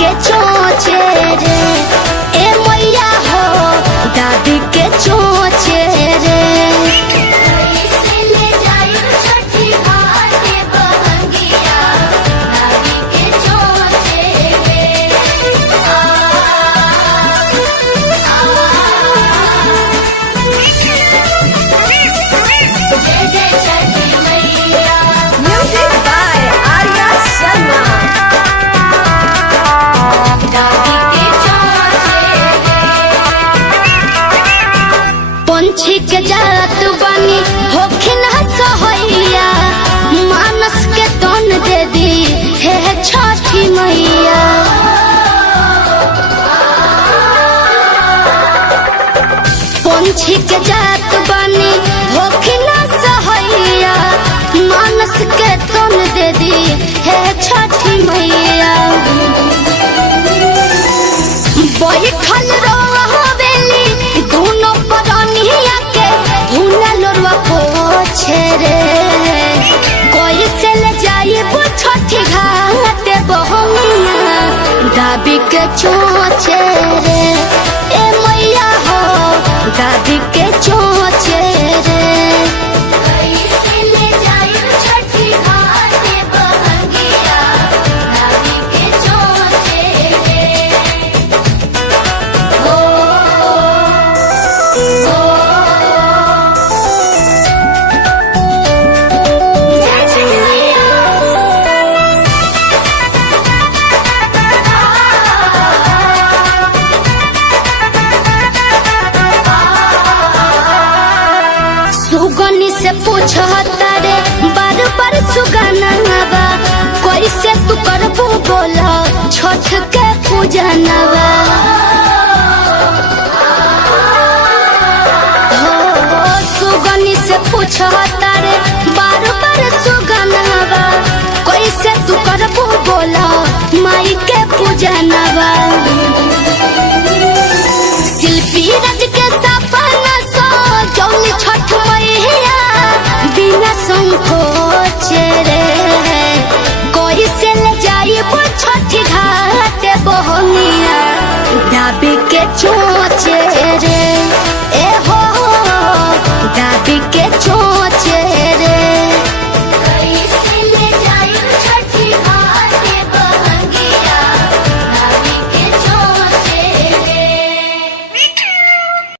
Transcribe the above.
के चोचे रे ए मैया हो दादी के चोचे रे पंछी के जात बनी होखिन सहैया मानस के तन दे दी हे छठी मैया पंछी के जात बनी होखिन सहैया मानस के तन दे दी हे छठी मैया बैठल रहबेली दोनों परनिया के हुना लोरवा पोछे रे कोई से ले जाई वो छठी घाट बहनिया दादी के चोचे रे ए मैया हो दादी के चोचे रे सुगनी से पूछता रे बार बार सुगनवा कैसे तू करबू बोला छठ के पूजनवा